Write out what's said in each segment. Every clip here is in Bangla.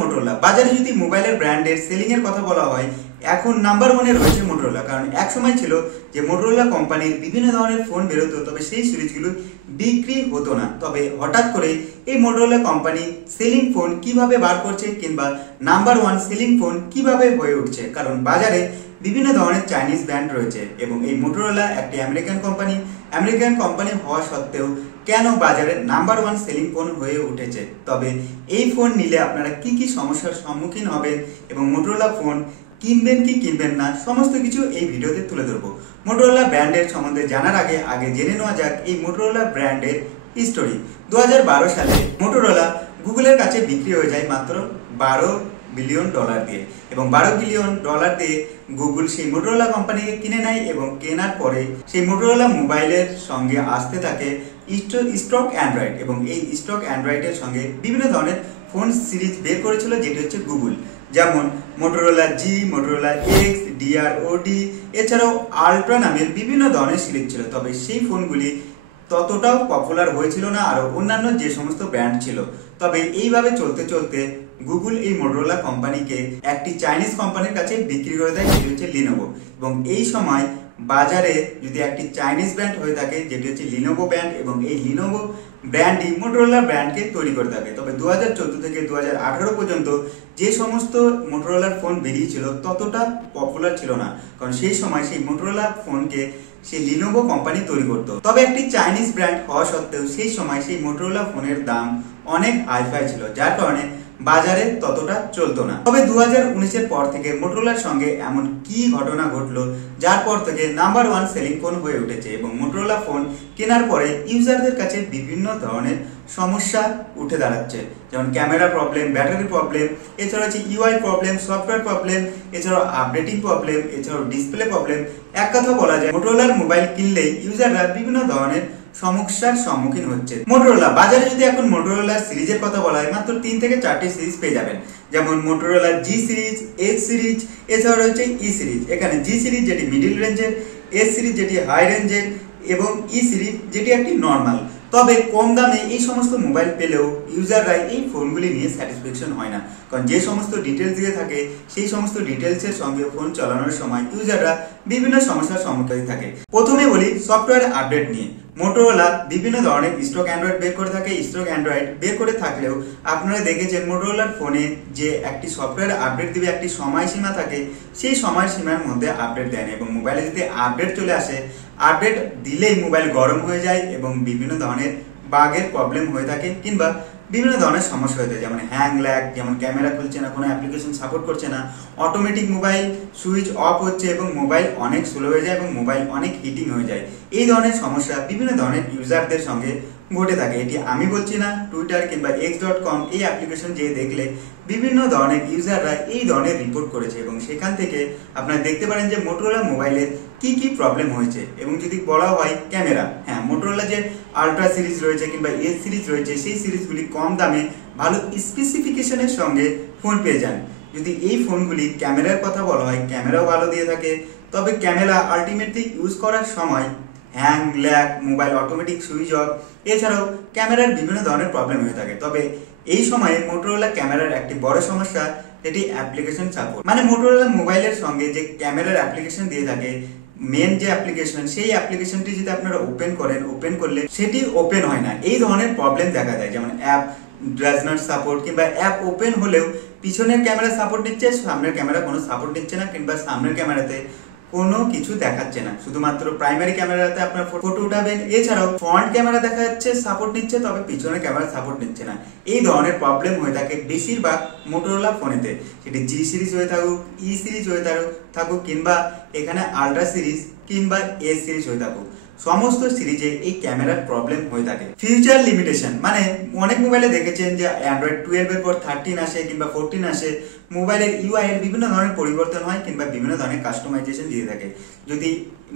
মোটরোলা বাজারে যদি মোবাইলের ব্র্যান্ডের সেলিং এর কথা বলা হয় এখন নাম্বার ওয়ানে রয়েছে মোটরোলা। কারণ এক সময় ছিল যে মোটরোলা কোম্পানির বিভিন্ন ধরনের ফোন বেরোতো, তবে সেই সিরিজগুলো বিক্রি হতো না। তবে হঠাৎ করে এই মোটরোলা কোম্পানি সেলিং ফোন কিভাবে বার করছে কিংবা নাম্বার ওয়ান সেলিং ফোন কিভাবে হয়ে উঠছে, কারণ বাজারে বিভিন্ন ধরনের চাইনিজ ব্র্যান্ড রয়েছে এবং এই মোটরোলা একটি আমেরিকান কোম্পানি হওয়া সত্ত্বেও কেন বাজারে নাম্বার ওয়ান সেলিং ফোন হয়ে উঠেছে, তবে এই ফোন নিলে আপনারা কি কি সমস্যার সম্মুখীন হবেন এবং মোটরোলা ফোন কিনবেন কি কিনবেন না সমস্ত কিছু এই ভিডিওতে তুলে ধরবো। মোটরোলা ব্র্যান্ডের সম্বন্ধে জানার আগে জেনে নেওয়া যাক এই মোটরোলা ব্র্যান্ডের হিস্টোরি। 2012 সালে মোটরোলা গুগলের কাছে বিক্রি হয়ে যায় মাত্র $12 বিলিয়ন দিয়ে এবং $12 বিলিয়ন দিয়ে গুগল সেই মোটরোলা কোম্পানিকে কিনে নেয় এবং কেনার পরে সেই মোটরোলা মোবাইলের সঙ্গে আসতে থাকে স্টক অ্যান্ড্রয়েড এবং এই স্টক অ্যান্ড্রয়েডের সঙ্গে বিভিন্ন ধরনের ফোন সিরিজ বের করেছিল, যেটি হচ্ছে গুগল, যেমন মোটরোলা জি, মোটরোলা এক্স, ডিআরওডি, এছাড়াও আলট্রা নামের বিভিন্ন ধরনের সিরিজ ছিল। তবে সেই ফোনগুলি ততটাও পপুলার হয়েছিল না আরো অন্যান্য যে সমস্ত ব্র্যান্ড ছিল। তবে এইভাবে চলতে চলতে গুগল এই মোটরোলা কোম্পানিকে একটি চাইনিজ কোম্পানির কাছে বিক্রি করে দেয়, যেটি হচ্ছে লিনোভো। এবং এই সময় বাজারে যদি একটি চাইনিজ ব্র্যান্ড হয়ে থাকে যেটি হচ্ছে লিনোভো ব্র্যান্ড, এবং এই লিনোভো ব্র্যান্ডই মোটরোলা ব্র্যান্ডকে তৈরি করে থাকে। তবে 2014 থেকে 2018 পর্যন্ত যে সমস্ত মোটরোলার ফোন বেরিয়েছিল ততটা পপুলার ছিল না, কারণ সেই সময় সেই মোটরোলা ফোনকে সেই লিনোভো কোম্পানি তৈরি করতো। তবে একটি চাইনিজ ব্র্যান্ড হওয়া সত্ত্বেও সেই সময় সেই মোটরোলা ফোনের দাম অনেক হাইফাই ছিল, যার কারণে বাজারে ততটা চলতো না। তবে 2019 পর থেকে মোটরোলার সঙ্গে এমন কি ঘটনা ঘটলো যার পর থেকে নাম্বার ওয়ান সেলিং ফোন হয়ে উঠেছে এবং মোটরোলা ফোন কেনার পরে ইউজারদের কাছে বিভিন্ন ধরনের সমস্যা উঠে দাঁড়াচ্ছে, যেমন ক্যামেরা প্রবলেম, ব্যাটারি প্রবলেম, এছাড়া হচ্ছে ইউআই প্রবলেম, সফটওয়্যার প্রবলেম, এছাড়াও আপডেটিং প্রবলেম, এছাড়াও ডিসপ্লে প্রবলেম। এক কথা বলা যায় মোটরোলার মোবাইল কিনলেই ইউজাররা বিভিন্ন ধরনের সমস্যার সম্মুখীন হচ্ছে। মোটরোলা বাজারে যদি এখন মোটরোলা সিরিজের কথা বলা হয় মাত্র 3 থেকে 4টি সিরিজ পেয়ে যাবেন, যেমন Motorola G series, S series, এছাড়া হচ্ছে ই সিরিজ। এখানে জি সিরিজ যেটি মিডিল রেঞ্জের, এস সিরিজ যেটি হাই রেঞ্জের এবং ই সিরিজ যেটি একটি নর্মাল। তবে কম দামে এই সমস্ত মোবাইল পেলেও ইউজাররা এই ফোনগুলি নিয়ে স্যাটিসফ্যাকশন হয় না, কারণ যে সমস্ত ডিটেলস দিয়ে থাকে সেই সমস্ত ডিটেলসের সঙ্গে ফোন চালানোর সময় ইউজাররা বিভিন্ন সমস্যার সম্মুখীন থাকে। প্রথমে বলি সফটওয়্যার আপডেট নিয়ে। মোটরোলা বিভিন্ন ধরনের স্টক অ্যান্ড্রয়েড বের করে থাকে। স্টক অ্যান্ড্রয়েড বের করে থাকলেও আপনারা দেখেছেন মোটরোলার ফোনে যে একটি সফটওয়্যার আপডেট দিবে একটি সময়সীমা থাকে, সেই সময়সীমার মধ্যে আপডেট দেয় না এবং মোবাইলে যদি আপডেট চলে আসে, আপডেট দিলেই মোবাইল গরম হয়ে যায় এবং বিভিন্ন ধরনের বাগের প্রবলেম হয়ে থাকে কিংবা বিভিন্ন ধরনের সমস্যা হয়ে থাকে, যেমন হ্যাং ল্যাগ, যেমন ক্যামেরা খুলছে না, কোনো অ্যাপ্লিকেশন সাপোর্ট করছে না, অটোমেটিক মোবাইল সুইচ অফ হচ্ছে এবং মোবাইল অনেক স্লো হয়ে যায় এবং মোবাইল অনেক হিটিং হয়ে যায়। এই ধরনের সমস্যা বিভিন্ন ধরনের ইউজারদের সঙ্গে ঘটে থাকে। এটি আমি বলছি না, টুইটার কিংবা x.com এই অ্যাপ্লিকেশন যে দেখলে বিভিন্ন ধরনের ইউজাররা এই ধরনের রিপোর্ট করেছে এবং সেখান থেকে আপনারা দেখতে পারেন যে মোটরোলা মোবাইলের কি কি প্রবলেম হয়েছে। এবং যদি বলা হয় ক্যামেরা, হ্যাঁ মোটরোলা যে আলট্রা সিরিজ রয়েছে কিংবা এস সিরিজ রয়েছে সেই সিরিজগুলি কম দামে ভালো স্পেসিফিকেশনের সঙ্গে ফোন পেয়ে যান। যদি এই ফোনগুলি ক্যামেরার কথা বলা হয় ক্যামেরাও ভালো দিয়ে থাকে, তবে ক্যামেরা আলটিমেটলি ইউজ করার সময় hang lag, mobile automatic switch off, এছাড়াও ক্যামেরার বিভিন্ন ধরনের প্রবলেম হয়ে থাকে। তবে এই সময়ে মোটরোলা ক্যামেরার একটি বড় সমস্যা এটি অ্যাপ্লিকেশন সাপোর্ট, মানে মোটরোলা মোবাইলের সঙ্গে যে ক্যামেরার অ্যাপ্লিকেশন দিয়ে থাকে মেন যে অ্যাপ্লিকেশন, সেই অ্যাপ্লিকেশনটি যদি আপনারা ওপেন করেন, ওপেন করলে সেটি ওপেন হয় না। এই ধরনের প্রবলেম দেখা যায়, যেমন অ্যাপ ডাজ নট সাপোর্ট কিংবা অ্যাপ ওপেন হলেও পিছনের ক্যামেরা সাপোর্ট নিচ্ছে, সামনের ক্যামেরা কোনো সাপোর্ট নিচ্ছে না কিংবা সামনের ক্যামেরাতে কোনো কিছু দেখাচ্ছে না, শুধুমাত্র প্রাইমারি ক্যামেরাতে আপনার ফটো উঠাবেন, এছাড়াও ফ্রন্ট ক্যামেরা দেখা যাচ্ছে সাপোর্ট নিচ্ছে তবে পিছনের ক্যামেরা সাপোর্ট নিচ্ছে না। এই ধরনের প্রবলেম হয়ে থাকে বেশিরভাগ মোটরোলা ফোনেতে, সেটি জি সিরিজ হয়ে থাকুক, ই সিরিজ হয়ে থাকুক কিংবা এখানে আলট্রা সিরিজ কিংবা এস সিরিজ হয়ে থাকুক, সমস্ত সিরিজে এই ক্যামেরার প্রবলেম হয়ে থাকে। ফিউচার লিমিটেশন, মানে অনেক মোবাইলে দেখেছেন যে অ্যান্ড্রয়েড 12 এর পর 13 আসে কিংবা 14 আসে, মোবাইলের ইউআই এর বিভিন্ন ধরনের পরিবর্তন হয় কিংবা বিভিন্ন ধরনের কাস্টমাইজেশন দিয়ে থাকে। যদি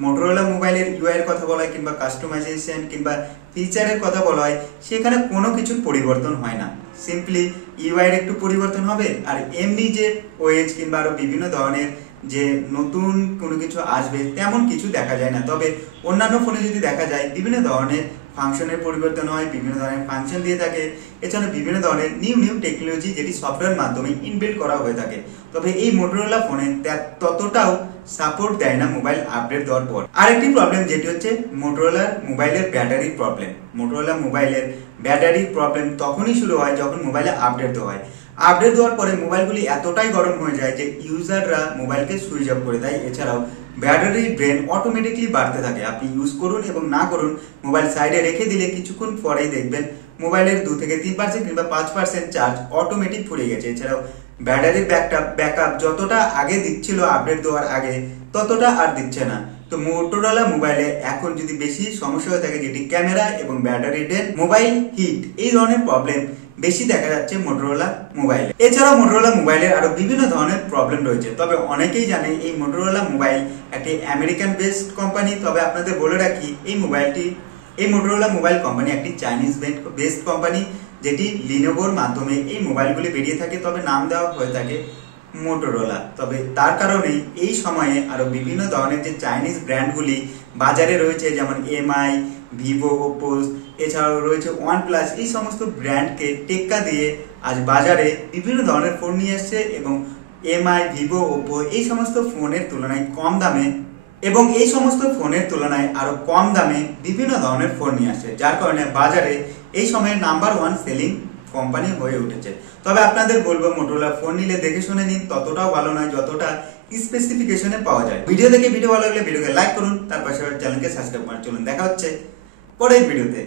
মোটরোলা মোবাইলের ইউআই এর কথা বলা হয় কিংবা কাস্টমাইজেশন কিংবা ফিচারের কথা বলা হয়, সেখানে কোনো কিছুর পরিবর্তন হয় না, সিম্পলি ইউআই এর একটু পরিবর্তন হবে আর এমনি যে ওএস কিংবা আরো বিভিন্ন ধরনের যে নতুন কোনো কিছু আসবে তেমন কিছু দেখা যায় না। তবে অন্যান্য ফোনে যদি দেখা যায় বিভিন্ন ধরনের ফাংশনের পরিবর্তন হয়, বিভিন্ন ধরনের ফাংশন দিয়ে থাকে, এছাড়া বিভিন্ন ধরনের নিউ টেকনোলজি যেটি সফটওয়্যার মাধ্যমে ইনবিল্ড করা হয়ে থাকে। তবে এই মোটরোলা ফোনে ততটাও সাপোর্ট দেয় না মোবাইল আপডেট দেওয়ার পর। আরেকটি প্রবলেম যেটি হচ্ছে মোটরোলা মোবাইলের ব্যাটারির প্রবলেম। মোটরোলা মোবাইলের ব্যাটারির প্রবলেম তখনই শুরু হয় যখন মোবাইলে আপডেট দেওয়া হয়। আপডেট দেওয়ার পরে মোবাইলগুলি এতটাই গরম হয়ে যায় যে ইউজাররা মোবাইলকে সুইচ অফ করে দেয়। এছাড়াও ব্যাটারি ড্রেন অটোমেটিকলি বাড়তে থাকে। আপনি ইউজ করুন এবং না করুন, মোবাইল সাইডে রেখে দিলে কিছুক্ষণ পরেই দেখবেন মোবাইলের 2 থেকে 3% কিংবা 5% চার্জ অটোমেটিক ফুরিয়ে গেছে। এছাড়াও ব্যাটারির ব্যাকআপ যতটা আগে দিচ্ছিল আপডেট দেওয়ার আগে, ততটা আর দিচ্ছে না। তো মোটরোলা মোবাইলে এখন যদি বেশি সমস্যা হয়ে থাকে যেটি ক্যামেরা এবং ব্যাটারি ড্রেন, মোবাইল হিট, এই ধরনের প্রবলেম বেশি দেখা যাচ্ছে মোটরোলা মোবাইলে। এছাড়াও মোটরোলা মোবাইলের আরো বিভিন্ন ধরনের প্রবলেম রয়েছে। তবে অনেকেই জানে এই মোটরোলা মোবাইল একটি আমেরিকান বেসড কোম্পানি। তবে আপনাদের বলে রাখি এই মোটরোলা মোবাইল কোম্পানি একটি চাইনিজ বেসড কোম্পানি, যেটি লিনোভোর মাধ্যমে এই মোবাইলগুলি বেরিয়ে থাকে। তবে নাম দেওয়া হয়ে থাকে মোটরোলা। তবে তার কারণে এই সময়ে আরো বিভিন্ন ধরনের যে চাইনিজ ব্র্যান্ডগুলি বাজারে রয়েছে, যেমন এমআই, ভিভো, ওপো, এছাড়াও রয়েছে ওয়ানপ্লাস, এই সমস্ত ব্র্যান্ডকে টেক্কা দিয়ে আজ বাজারে বিভিন্ন ধরনের ফোন নিয়ে এসছে এবং এমআই, ভিভো, ওপো এই সমস্ত ফোনের তুলনায় কম দামে আরো কম দামে বিভিন্ন ধরনের ফোন নিয়ে আসছে, যার কারণে বাজারে এই সময়ের নাম্বার 1 সেলিং কোম্পানি হয়ে উঠেছে। তবে আপনাদের বলবো মোটরোলা ফোন নিলে দেখে শুনে নিন, ততটাও ভালো নয় যতটা স্পেসিফিকেশনে পাওয়া যায়। ভিডিও ভালো লাগলে ভিডিওকে লাইক করুন, তার পাশে চ্যানেলকে সাবস্ক্রাইব করুন। চলুন দেখা হচ্ছে পরের ভিডিওতে।